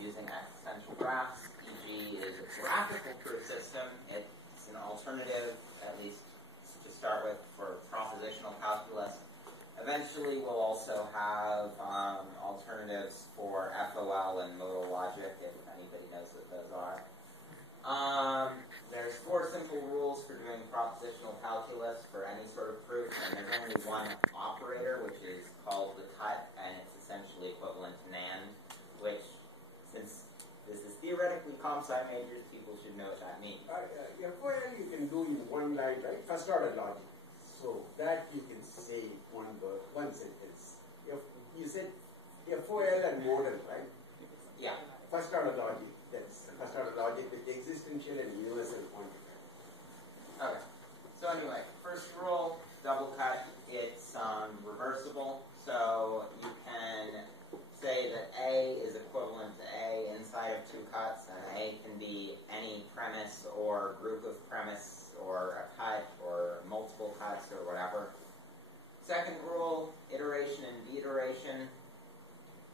using existential graphs. e.g. is a graphical proof system. It's an alternative, at least to start with, for propositional calculus. Eventually, we'll also have alternatives for FOL and modal logic, if anybody knows what those are. There's 4 simple rules for doing propositional calculus for any sort of proof, and there's only one operator, which is called the cut, and it's essentially equivalent to NAND, which, since this is theoretically comp-sci majors, people should know what that means. FOL you can do in one line, right? First order logic. So that you can say one word, one sentence. If you said FOL and modal, right? Yeah. First order logic. That's first order logic with existential and universal quantifier. Okay. So anyway, first rule, double cut. It's reversible. So you can say that A is equivalent to A inside of 2 cuts, and A can be any premise or group of premise or a cut or multiple cuts or whatever. Second rule, iteration and deiteration.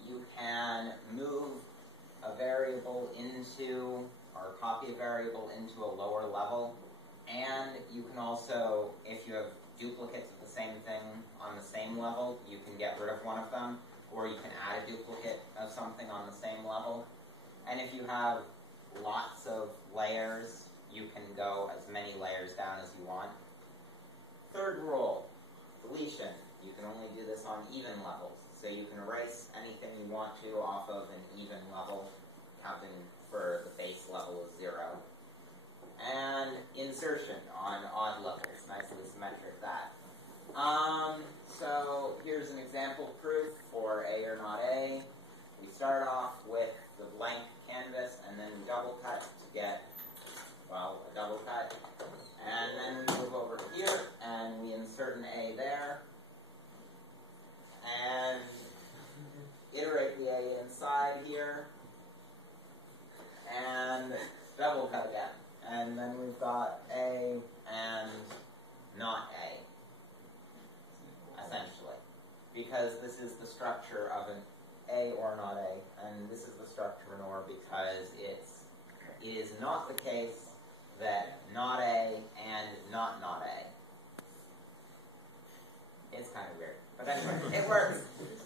You can move a variable into, or copy a variable into a lower level, and you can also, if you have duplicates of the same thing on the same level, you can get rid of one of them, or you can add a duplicate of something on the same level. And if you have lots of layers, you can go as many layers down as you want. Third rule, deletion. You can only do this on even levels. So you can erase anything you want to off of an even level, counting for the base level of 0. And insertion on odd levels, nicely symmetric that. So here's an example proof for A or not A. We start off with the blank canvas, and then we double cut to get, well, a double cut. And then we move over here, and we insert an A there. And iterate the A inside here. And double cut again. And then we've got A and not A, essentially. Because this is the structure of an A or not A, and this is the structure of an OR because it is not the case that not A and not A. It's kind of weird. But anyway, it works.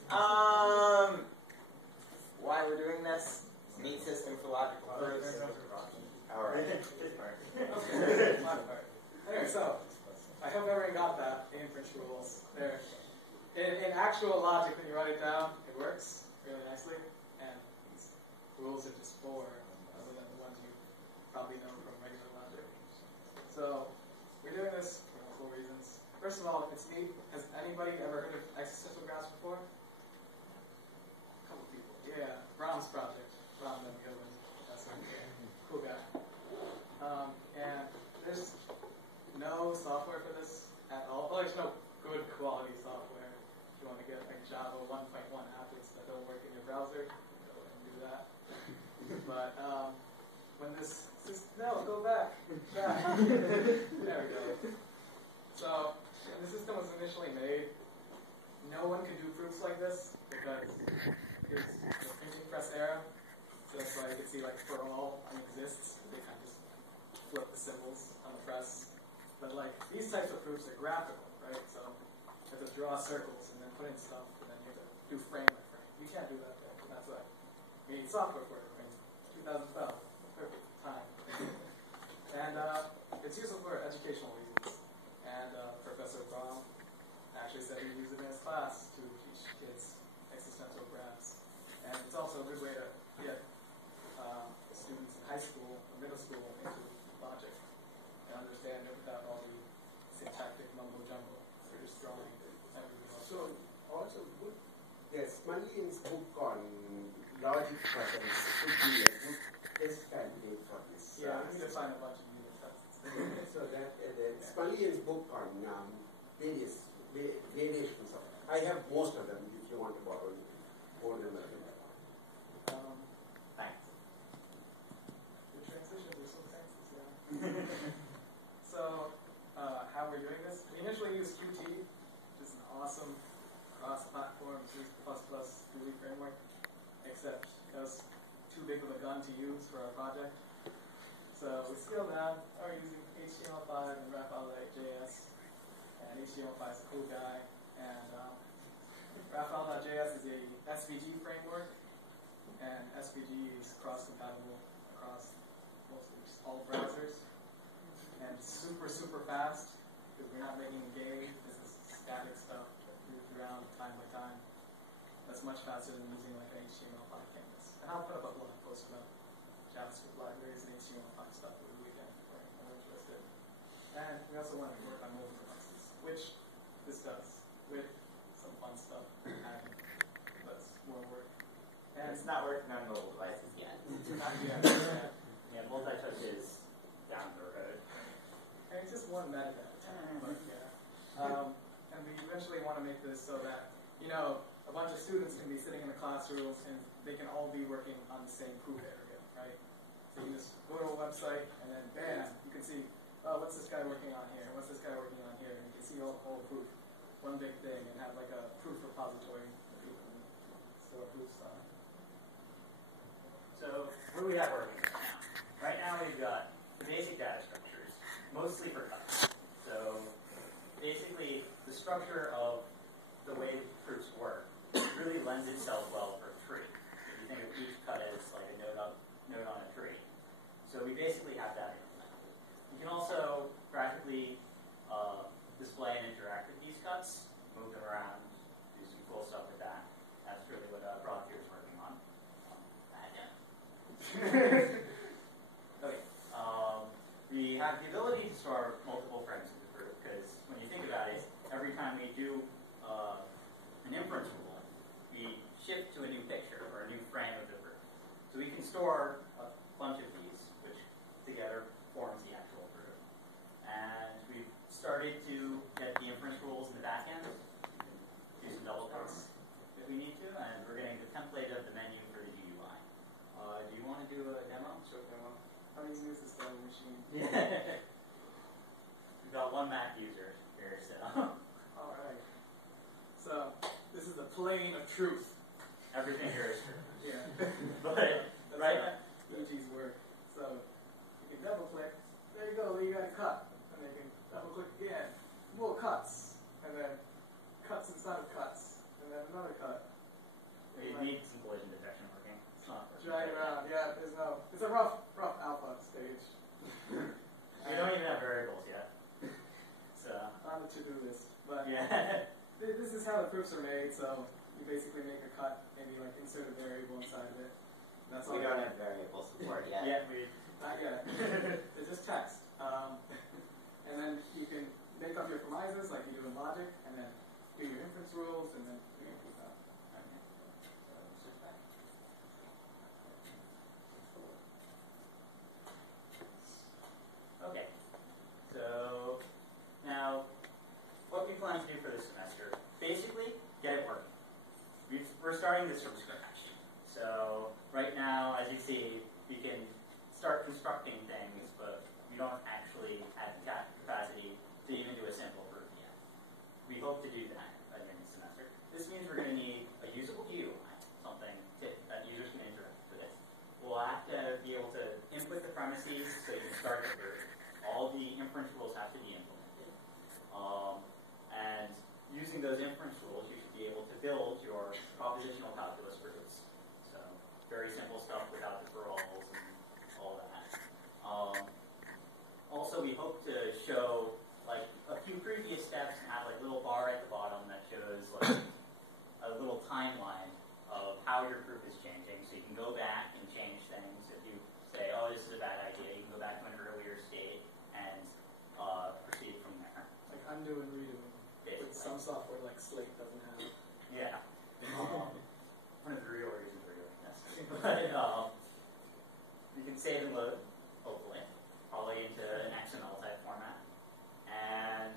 Why we're doing this? Neat system for logical proofs. Alright. Anyway, so I hope everyone got that, the inference rules. There. In actual logic, when you write it down, it works really nicely. And these rules are just 4, other than the ones you probably know from regular logic. So we're doing this for multiple reasons. First of all, it's neat. Has anybody ever heard of existential graphs before? A couple people. Yeah, Brahms project. Brahms and Gilman. That's a cool guy. And there's no software for this at all. Well, there's no good quality software. If you want to get like Java 1.1 applets that don't work in your browser, go and do that. But when this says, no, go back. There we go. So when the system was initially made, no one could do proofs like this because it's the printing press era. So that's why you can see like for all exists, they kind of just flip the symbols on the press. But like these types of proofs are graphical, right? So you have to draw circles and then put in stuff, and then you have to do frame by frame. You can't do that there. That's why you need software for it. Right? 2012, perfect time. And it's useful for educational reasons. And Professor Baum actually said he used it in his class to teach kids existential graphs. And it's also a good way to get students in high school or middle school into logic and understand it without all the syntactic mumbo jumbo. They're just drawing everything else. So also good. Yes, Smullian's book on logic patterns could be a good test candidate for this. Yeah, we need to find a bunch of unit tests. So that Smullian's book on various variations of. I have most of them. If you want to borrow more than that. Thanks. The transitions are so fancy, yeah. So, how we're doing this? We initially used Qt, which is an awesome cross-platform C++ GUI framework, except That was too big of a gun to use for our project. So we scaled down. We're using HTML5 and Raphael.js. And HTML5 is a cool guy. And Raphael.js is a SVG framework. And SVG is cross-compatible across mostly just all browsers. And super, super fast, because we're not making a game. This is static stuff that moves around time by time. That's much faster than using like an HTML5 canvas. And I'll put up a blog post about JavaScript libraries and HTML5 stuff over the weekend if you're more interested. And we also want to work on mobile devices, which this does, with some fun stuff added. That's more work. And it's not working on mobile devices yet. Not yet. Yeah, multi-touch is down the road. And it's just one meta at a time, but yeah. And we eventually want to make this so that, you know, a bunch of students can be sitting in the classrooms and they can all be working on the same proof area, right? So you can just go to a website and then bam, you can see, oh, what's this guy working on here? What's this guy working on here? And you can see all the whole proof, one big thing, and have like a proof repository that people can store proofs on. So, what do we have working right now? Right now we've got the basic data structures, mostly for cuts. So, basically, the structure of the way proofs work really lends itself well for a tree. If you think of each cut as like a node on a tree. So we basically have that implemented. You can also graphically display and interact with these cuts, move them around, do some cool stuff with that. That's really what Broad here is working on. Okay. We have the ability to store multiple frames of the proof, because when you think about it, every time we do an inference rule, we shift to a new picture or a new frame of the proof. So we can store a bunch of these, which together forms the actual proof. And we've started to get the inference rules in the back end. Do some double clicks if we need to, and we're getting the template of the menu for the GUI. Do you want to do a demo? Short demo. How easy is this game machine? Yeah. We've got one Mac user here, so. Alright. So, this is the plane of truth. Everything here is true. Yeah. But, That's right? how EG's work. So, you can double click. There you go, you got a cut. And then you can double click again. More cuts. And then cuts inside of cuts. And then another cut. We need some collision detection working. It's not working. Drag it around. Yeah, there's no. It's a rough alpha stage. We don't even have variables yet. So. On the to-do list. But Yeah. this is how the proofs are made. So, you basically make a cut, maybe like insert a variable inside of it. That's all. We don't have variable support yet. Yeah, we. Not yet. It's just text. And then you can make up your promises like you do in logic, and then do your inference rules, and then you can keep that. Okay. So, now, what we plan to do for this semester, basically, get it working. We're starting this from scratch. So, right now, as you see, we can start constructing things, but we don't actually have the capacity to even do a simple proof yet. We hope to do that by the end of the semester. This means we're going to need a usable GUI, something that users can interact with it. We'll have to be able to input the premises so you can start the proof. All the inference rules have to be implemented. And using those inference rules, you should be able to build your propositional calculus proofs. So, very simple stuff without the for alls and all that. Also, we hope to show like a few previous steps and have like a little bar at the bottom that shows like a little timeline of how your proof is changing. So you can go back and change things. If you say, oh, this is a bad idea, you can go back to an earlier state and proceed from there. Like undo and redo. Basically. With some software like Slate doesn't have. Yeah. One of the real reasons we're doing this. But you can save and load, hopefully, probably into an XML type format, and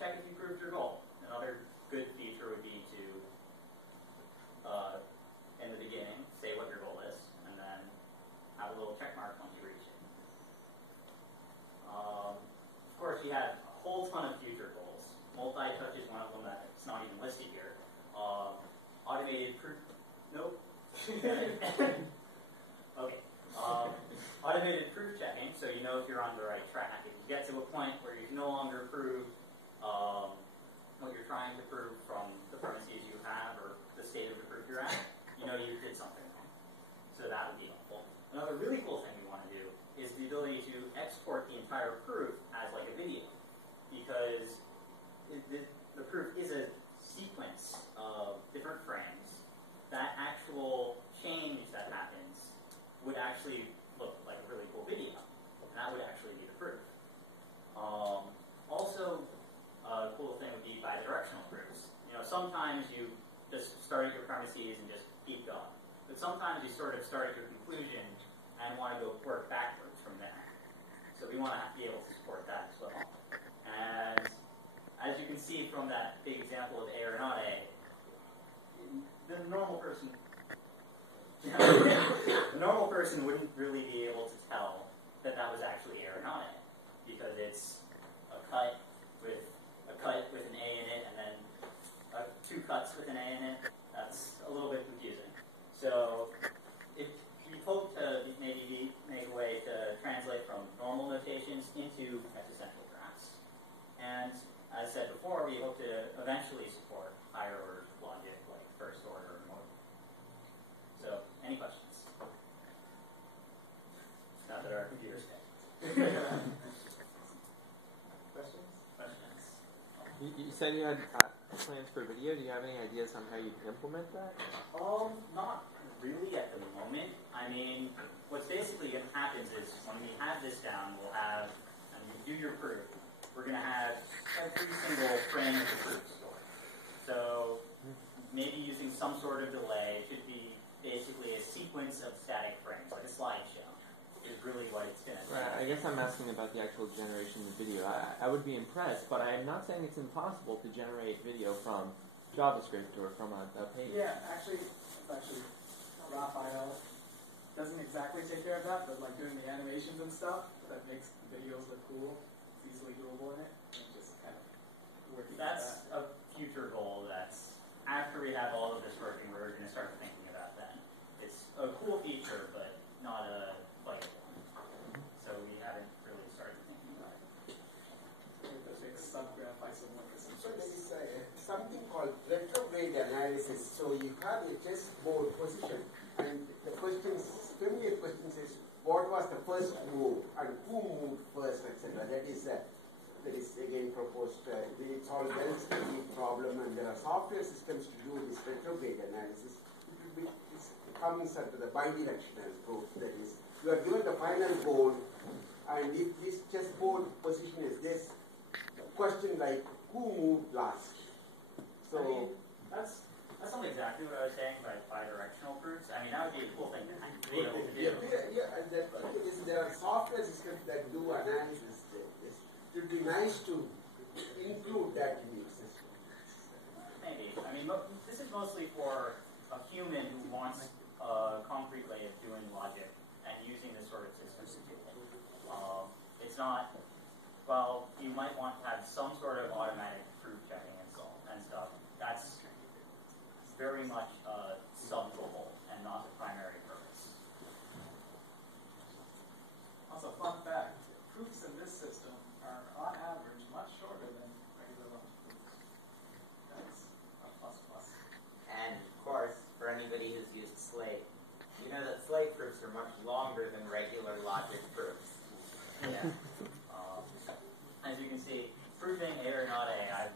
check if you proved your goal. Another good feature would be to, in the beginning, say what your goal is, and then have a little check mark once you reach it. Of course, you have a whole ton of future goals. Multi-touch is one of them that's not even listed here. Automated proof, nope, Okay. Automated proof checking, so you know if you're on the right track. If you get to a point where you can no longer prove what you're trying to prove from the premises you have or the state of the proof you're at, you know you did something wrong. So that would be helpful. Another really cool thing we want to do is the ability to export the entire proof as like a video, because the proof is a sequence of different frames. That actual change that happens would actually look like a really cool video, and that would actually be the proof. Also, a cool thing would be bidirectional proofs. You know, sometimes you just start at your premises and just keep going, but sometimes you sort of start at your conclusion and want to go work backwards from there. So we want to be able to support that as well. And as you can see from that big example of A or not A, the normal person wouldn't really be able to tell that that was actually A or not A, because it's a cut with an A in it, and then two cuts with an A in it. That's a little bit confusing. So if you hope to maybe make a way to translate from normal notations into existential graphs. And as said before, we hope to eventually support higher orders of logic, like first order and more. So, any questions? Not that our computers can. Questions? Questions? You said you had plans for video. Do you have any ideas on how you implement that? Not really at the moment. I mean, what's basically going to happen is when we have this down, we'll have, and you do your proof, we're going to have every single frame of the proof stored. So maybe using some sort of delay, it should be basically a sequence of static frames, like a slideshow, is really what it's going to be. Right, I guess I'm asking about the actual generation of the video. I would be impressed, but I am not saying it's impossible to generate video from JavaScript or from a page. Yeah, actually, Raphael doesn't exactly take care of that, but like doing the animations and stuff, that makes the videos look cool. It's easily doable in it. And just kind of working That's a future goal that's, after we have all of this working, we're going to start thinking about that. It's a cool feature, but not a vital one. So we haven't really started thinking about it. With a big subgraph isomorphism. So there is something called retrograde analysis. So you have a chessboard position, and the familiar question is, what was the first move, and who moved first, etc. That is again proposed. It's all well-studied problem, and there are software systems to do this retrograde analysis. It comes under the bidirectional proof. That is, you are given the final goal, and if this chessboard position is this, question like who moved last. So I mean, that's not exactly what I was saying by bidirectional proofs. I mean, that would be a cool thing to be able to do. There are software systems that do analysis. It would be nice to include that in the system. Maybe. I mean, this is mostly for a human who wants a concrete way of doing logic and using this sort of system to do it. It's not, well, you might want to have some sort of automatic proof checking and stuff. That's very much a sub-goal and not the primary purpose. Also, fun fact, proofs in this system are, on average, much shorter than regular logic proofs. That's a plus. And of course, for anybody who's used Slate, you know that Slate proofs are much longer than regular logic proofs. Yeah. As you can see, proving A or not A, I've